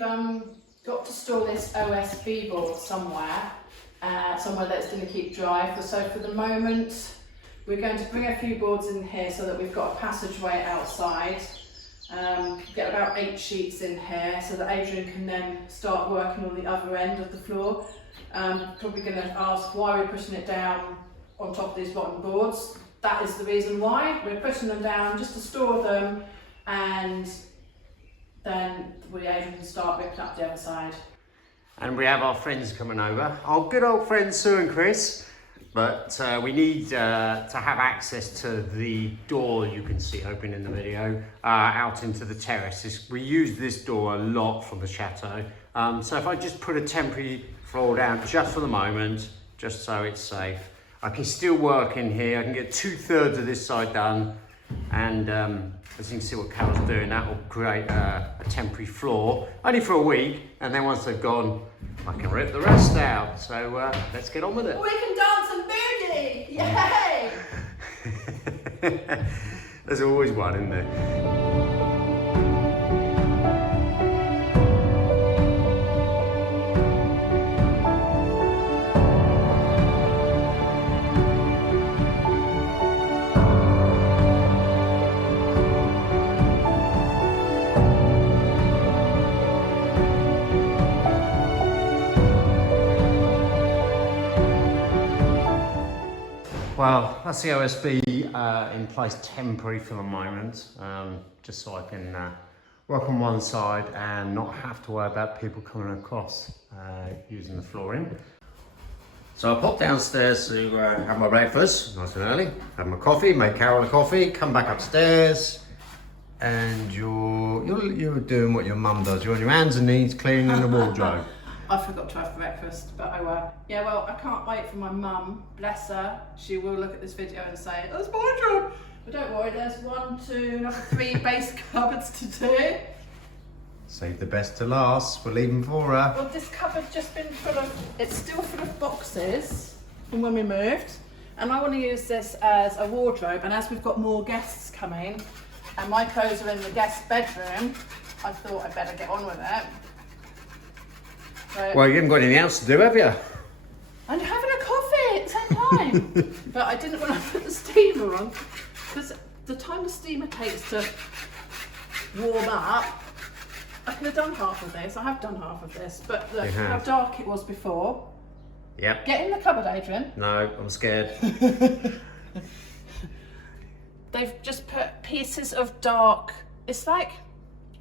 we've got to store this OSB board somewhere, somewhere that's going to keep dry. So for the moment, we're going to bring a few boards in here so that we've got a passageway outside. Get about 8 sheets in here so that Adrian can then start working on the other end of the floor. Probably going to ask why we're pushing it down on top of these bottom boards. That is the reason why. We're pushing them down just to store them, and then Adrian can start ripping up the other side. And we have our friends coming over, our good old friends Sue and Chris. But we need to have access to the door you can see open in the video, out into the terraces. We use this door a lot from the chateau. So if I just put a temporary floor down just for the moment, just so it's safe. I can still work in here. I can get 2/3 of this side done. And as you can see what Carol's doing, that will create a temporary floor, only for a week. And then once they've gone, I can rip the rest out. So let's get on with it. We can dance and boogie! Yay! There's always one, isn't there? Well, that's the OSB in place temporary for the moment, just so I can work on one side and not have to worry about people coming across using the flooring. So I popped downstairs to have my breakfast, nice and early, have my coffee, make Carol a coffee, come back upstairs, and you're doing what your mum does. You're on your hands and knees cleaning the wardrobe. I forgot to have breakfast, but yeah, well, I can't wait for my mum, bless her. She will look at this video and say, that's my job. But don't worry, there's 1, 2, 3 base cupboards to do. Save the best to last, we're leaving for her. Well, this cupboard's just been it's still full of boxes from when we moved. And I want to use this as a wardrobe. And as we've got more guests coming, and my clothes are in the guest bedroom, I thought I'd better get on with it. Well, you haven't got anything else to do, have you? I'm having a coffee at the same time. But I didn't want to put the steamer on, because the time the steamer takes to warm up, I could have done half of this. I have done half of this, but look how dark it was before. Yep. Get in the cupboard, Adrian. No, I'm scared. They've just put pieces of dark, it's like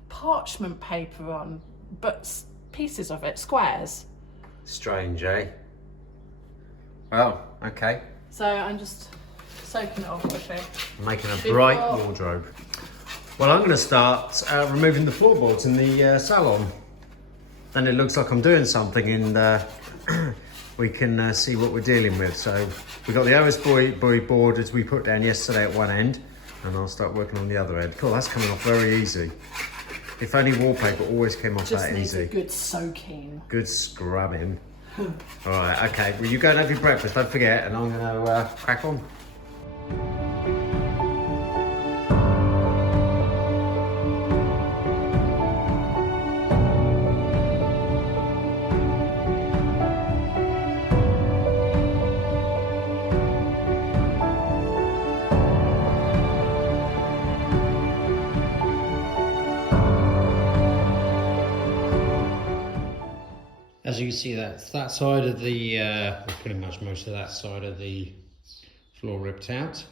parchment paper on, but pieces of it, squares. Strange, eh? Well, okay. So I'm just soaking it off quickly. Making a bright wardrobe. Well, I'm going to start removing the floorboards in the salon. Then it looks like I'm doing something, and we can see what we're dealing with. So we've got the OSB board as we put down yesterday at one end, and I'll start working on the other end. Cool, that's coming off very easy. If only wallpaper always came off that easy. Just needs a good soaking. Good scrubbing. All right, okay. Well, you go and have your breakfast, don't forget, and I'm going to crack on. As you can see, that's that side of the, pretty much most of that side of the floor ripped out.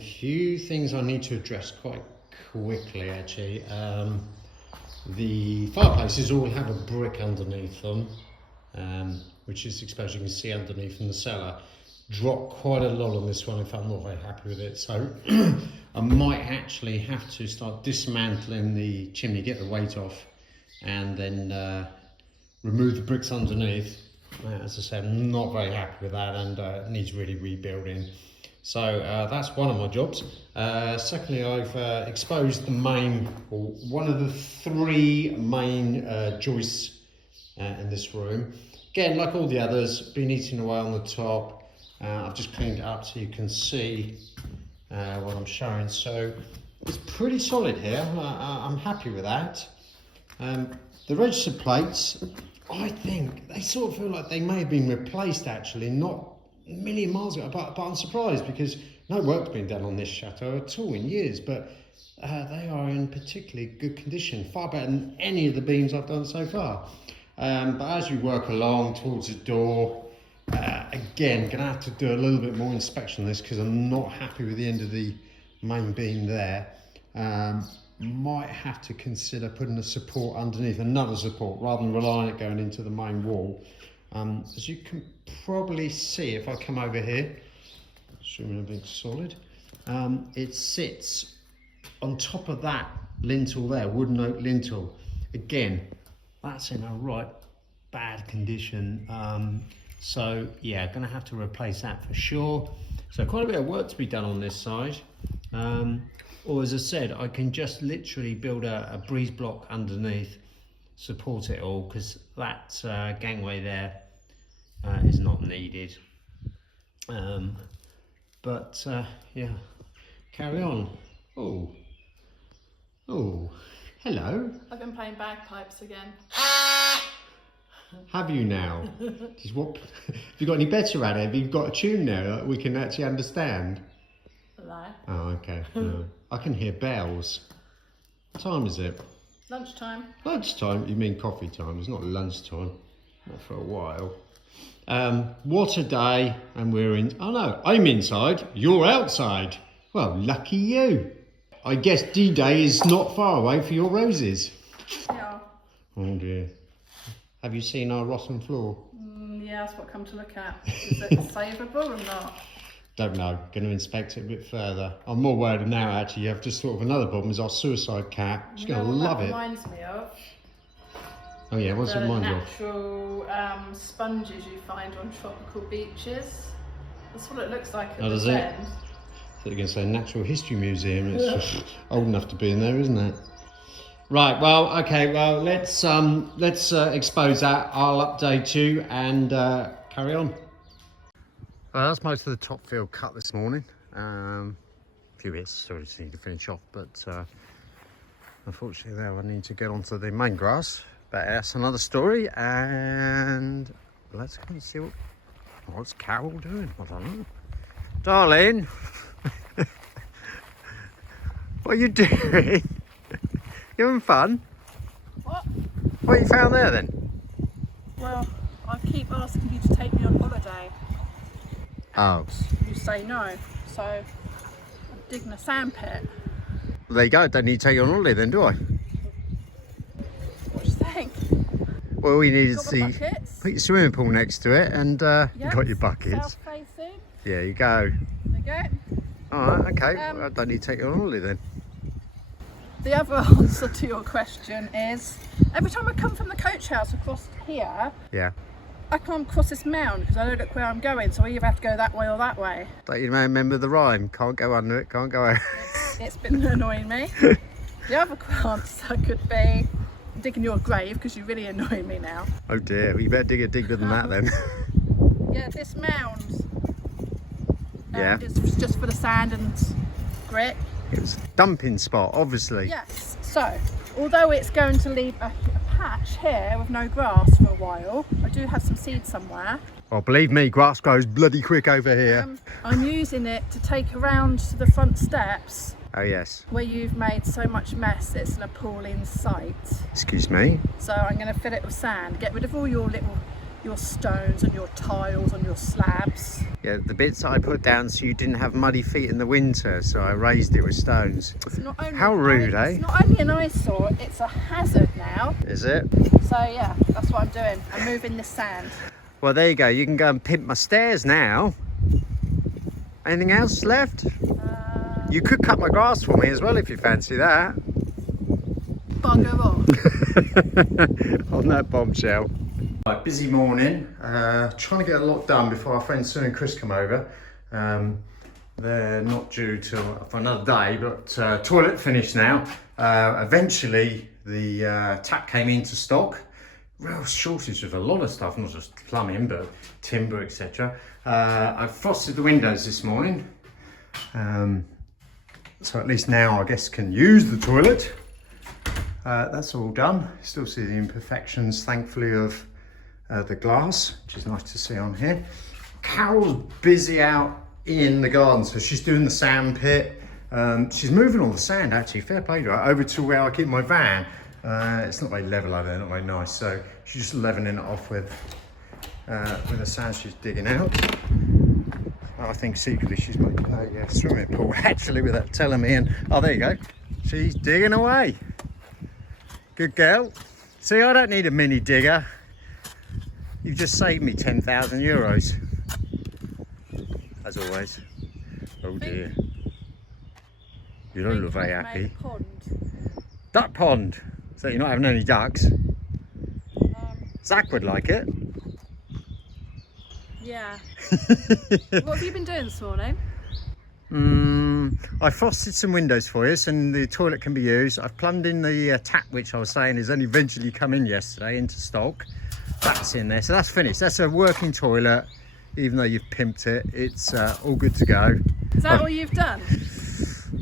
Few things I need to address quite quickly, actually. The fireplaces all have a brick underneath them, which is exposed, you can see underneath in the cellar. Dropped quite a lot on this one, if I'm not very happy with it. So I might actually have to start dismantling the chimney, get the weight off, and then remove the bricks underneath. As I said, I'm not very happy with that, and it needs really rebuilding. So that's one of my jobs. Secondly, I've exposed the main, or one of the 3 main joists in this room. Again, like all the others, been eating away on the top. I've just cleaned it up so you can see what I'm showing. So it's pretty solid here. I'm happy with that. The register plates, I think they sort of feel like they may have been replaced actually, not a million miles ago, but I'm surprised because no work's been done on this chateau at all in years, but they are in particularly good condition, far better than any of the beams I've done so far. But as you work along towards the door, again, gonna have to do a little bit more inspection on this because I'm not happy with the end of the main beam there. Might have to consider putting a support underneath, another support, rather than relying on it going into the main wall. As you can probably see, if I come over here, assuming everything's solid, it sits on top of that lintel there, wooden oak lintel. Again, that's in a right bad condition. So yeah, gonna have to replace that for sure. So quite a bit of work to be done on this side. Or as I said, I can just literally build a breeze block underneath, support it all, because that gangway there is not needed. But yeah, carry on. Oh, hello. I've been playing bagpipes again. Have you now? Have you got any better at it? Have you got a tune now that we can actually understand? No. Oh, okay. No. I can hear bells. What time is it? Lunchtime. Lunchtime? You mean coffee time? It's not lunchtime. Not for a while. What a day. And we're in... Oh no, I'm inside. You're outside. Well, lucky you. I guess D-Day is not far away for your roses. Yeah. Oh dear. Have you seen our rotten floor? Yeah, that's what I come to look at. Is it savable or not? Don't know. Going to inspect it a bit further. I'm more worried now actually. You have just sort of another problem is our suicide cat. She's going to love it. Reminds me of Oh yeah, what's it remind you of? natural sponges you find on tropical beaches. That's what it looks like at Oh, does this it? end. So you're going to say Natural History Museum. It's just old enough to be in there, isn't it? Right. Well, okay. Well, let's expose that. I'll update you and carry on. Well, that's most of the top field cut this morning. A few bits sort of need to finish off, but unfortunately there I need to get onto the main grass. But that's another story, and let's go and see what's Carol doing. I don't know. Darling, what are you doing? You having fun? What? What you found there then? Well, I keep asking you to take me on holiday. Oh. You say no, so I'm digging a sand pit. Well, there you go. Don't need to take you on holiday then, do I? What do you think? Well, all you need is Got the to buckets? put your swimming pool next to it, and you got your buckets. South facing. Yeah, you go. There you go. All right, okay. Well, I don't need to take you on holiday then. The other answer to your question is, every time I come from the coach house across here, Yeah. I can't cross this mound because I don't look where I'm going, so I either have to go that way or that way. Don't you remember the rhyme? Can't go under it, can't go out. It's been annoying me. The other answer could be digging your grave because you're really annoying me now. Oh dear, well, you better dig a deeper than that then. Yeah, this mound. Yeah. It's just for the sand and grit. It was a dumping spot, obviously. Yes. So, although it's going to leave a patch here with no grass for a while, I do have some seeds somewhere. Oh, believe me, grass grows bloody quick over here. I'm using it to take around to the front steps Oh yes. where you've made so much mess. It's an appalling sight. Excuse me. So I'm going to fill it with sand, get rid of all your stones and your tiles and your slabs. Yeah, the bits that I put down so you didn't have muddy feet in the winter, so I raised it with stones. It's not only How rude, eh? It's not only an eyesore, it's a hazard now. Is it? So yeah, that's what I'm doing. I'm moving this sand. Well, there you go. You can go and pimp my stairs now. Anything else left? You could cut my grass for me as well if you fancy that. Bugger off. On that bombshell. Right, busy morning. Trying to get a lot done before our friends Sue and Chris come over. They're not due till for another day, but toilet finished now. Eventually, the tap came into stock. Real shortage of a lot of stuff, not just plumbing, but timber, etc. I frosted the windows this morning. So at least now I guess can use the toilet. That's all done. Still see the imperfections, thankfully, of the glass, which is nice to see on here. Carol's busy out in the garden, so she's doing the sand pit. She's moving all the sand, actually, fair play to her, over to where I keep my van. It's not very level over there, not very nice, so she's just leveling it off with the sand she's digging out. I think secretly she's making a swimming pool, actually, without telling me. And oh, there you go, she's digging away. Good girl. See, I don't need a mini digger. You've just saved me 10,000 euros. As always. Oh dear. You don't look very happy. Duck pond. So you're not having any ducks? Zach would like it. Yeah. What have you been doing this morning? I frosted some windows for you, and the toilet can be used. I've plumbed in the tap, which I was saying has only eventually come in yesterday into stock. That's in there, so that's finished. That's a working toilet, even though you've pimped it. It's all good to go. Is that all you've done?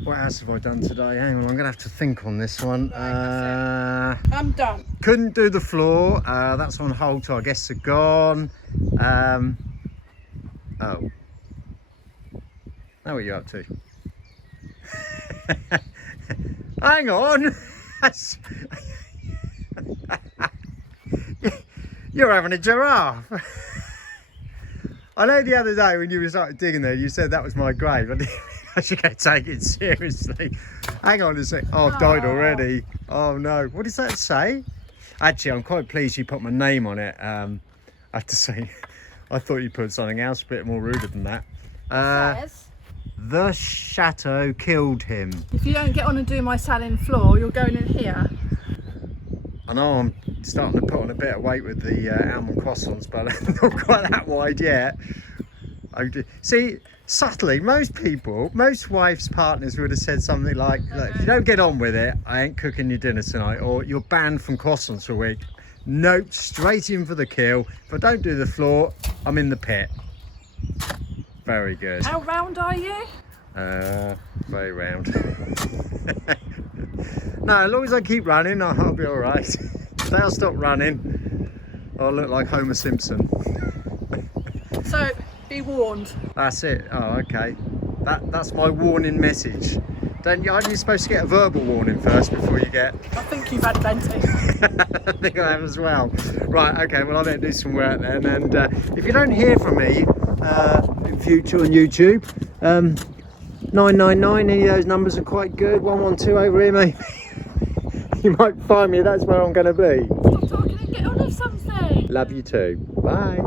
What else have I done today? Hang on, I'm gonna have to think on this one. I'm done. Couldn't do the floor. That's on hold till I guess they're gone. Oh. Now what are you up to? Hang on. You're having a giraffe. I know the other day when you started digging there, you said that was my grave. I didn't realise you could take it seriously. Hang on a sec. Oh, I've died already. Oh no. What does that say? Actually, I'm quite pleased you put my name on it. I have to say, I thought you put something else a bit more ruder than that. The Chateau Killed Him. If you don't get on and do my saline floor, you're going in here. I know I'm starting to put on a bit of weight with the almond croissants, but I'm not quite that wide yet. See, subtly, most wives' partners would have said something like, look, if you don't get on with it, I ain't cooking your dinner tonight, or you're banned from croissants for a week. Nope, straight in for the kill. If I don't do the floor, I'm in the pit. Very good. How round are you? Very round. No, as long as I keep running, I'll be all right. If I'll stop running, I'll look like Homer Simpson. So, be warned. That's it. Oh, okay. That's my warning message. Aren't you supposed to get a verbal warning first before you get... I think you've had plenty. I think I have as well. Right, okay, well I better do some work then. And if you don't hear from me in future on YouTube, 999, any of those numbers are quite good. 112 over here, maybe. You might find me, that's where I'm going to be. Stop talking and get on with something. Love you too. Bye.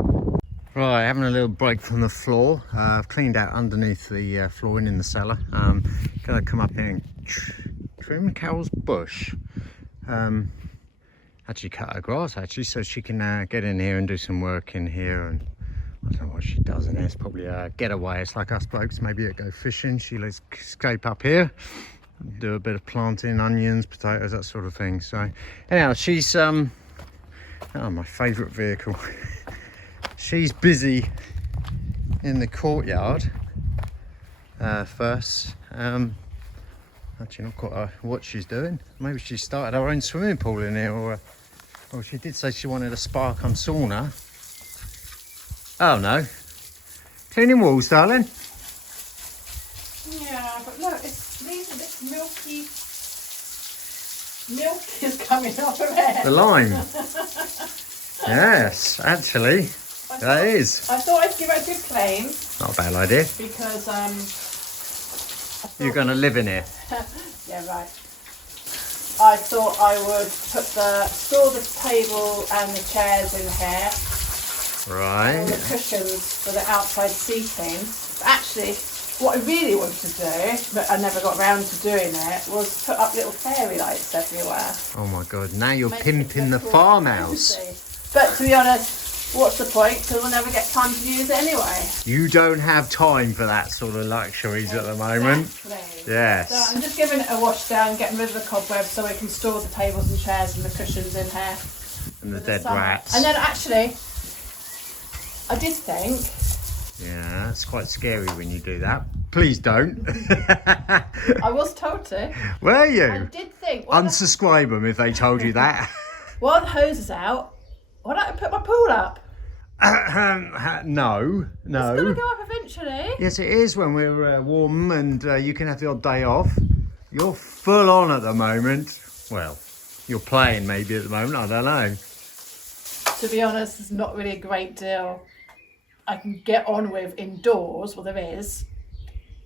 Right, having a little break from the floor. I've cleaned out underneath the flooring in the cellar. Going to come up here and trim Carol's bush. Actually cut her grass actually, so she can get in here and do some work in here. And I don't know what she does in here. It's probably a getaway. It's like us blokes, maybe go fishing. She likes to escape up here, do a bit of planting, onions, potatoes, that sort of thing. So anyhow, she's oh, my favourite vehicle. She's busy in the courtyard first. Actually not quite what she's doing. Maybe she started her own swimming pool in here, or she did say she wanted a spa-cum sauna. Oh no. Cleaning walls, darling. Yeah, but look, this milk is coming off of it. The lime. Yes, actually. That is. I thought I'd give it a good clean. Not a bad idea. Because you're going to live in here. Yeah, right. I thought I would store the table and the chairs in here. Right. And the cushions for the outside seating. But actually, what I really wanted to do, but I never got around to doing it, was put up little fairy lights everywhere. Oh my God! Now you're pimping the farmhouse. But to be honest, what's the point? Because we'll never get time to use it anyway. You don't have time for that sort of luxuries at the moment. Exactly. Yes. So I'm just giving it a wash down, getting rid of the cobwebs so we can store the tables and chairs and the cushions in here. And the dead rats. And then actually, I did think... Yeah, it's quite scary when you do that. Please don't. I was told to. Were I you? did think, well, Unsubscribe them if they told you that. while the hose is out, why don't I put my pool up? No. It's going to No. go up eventually. Yes, it is when we're warm and you can have the odd day off. You're full on at the moment. Well, you're playing maybe at the moment. I don't know. To be honest, it's not really a great deal I can get on with indoors. Well, there is.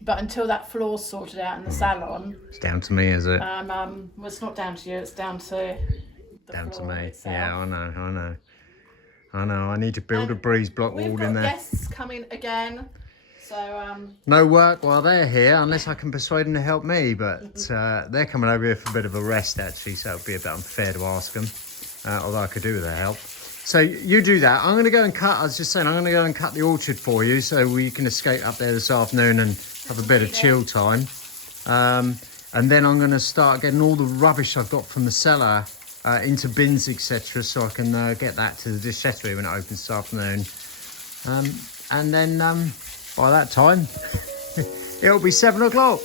But until that floor's sorted out in the salon, It's down to me, is it? well, it's not down to you. It's down to the Down to floor me. itself. Yeah, I know. I need to build a breeze block We've wall got in there. guests coming again, so No work while they're here, unless I can persuade them to help me. But they're coming over here for a bit of a rest, actually, so it would be a bit unfair to ask them. Although I could do with their help. So you do that. I'm going to go and cut. I was just saying, I'm going to go and cut the orchard for you, so we can escape up there this afternoon and have a bit of chill time. And then I'm going to start getting all the rubbish I've got from the cellar into bins, etc., so I can get that to the déchetterie when it opens this afternoon. And then by that time, it'll be 7 o'clock.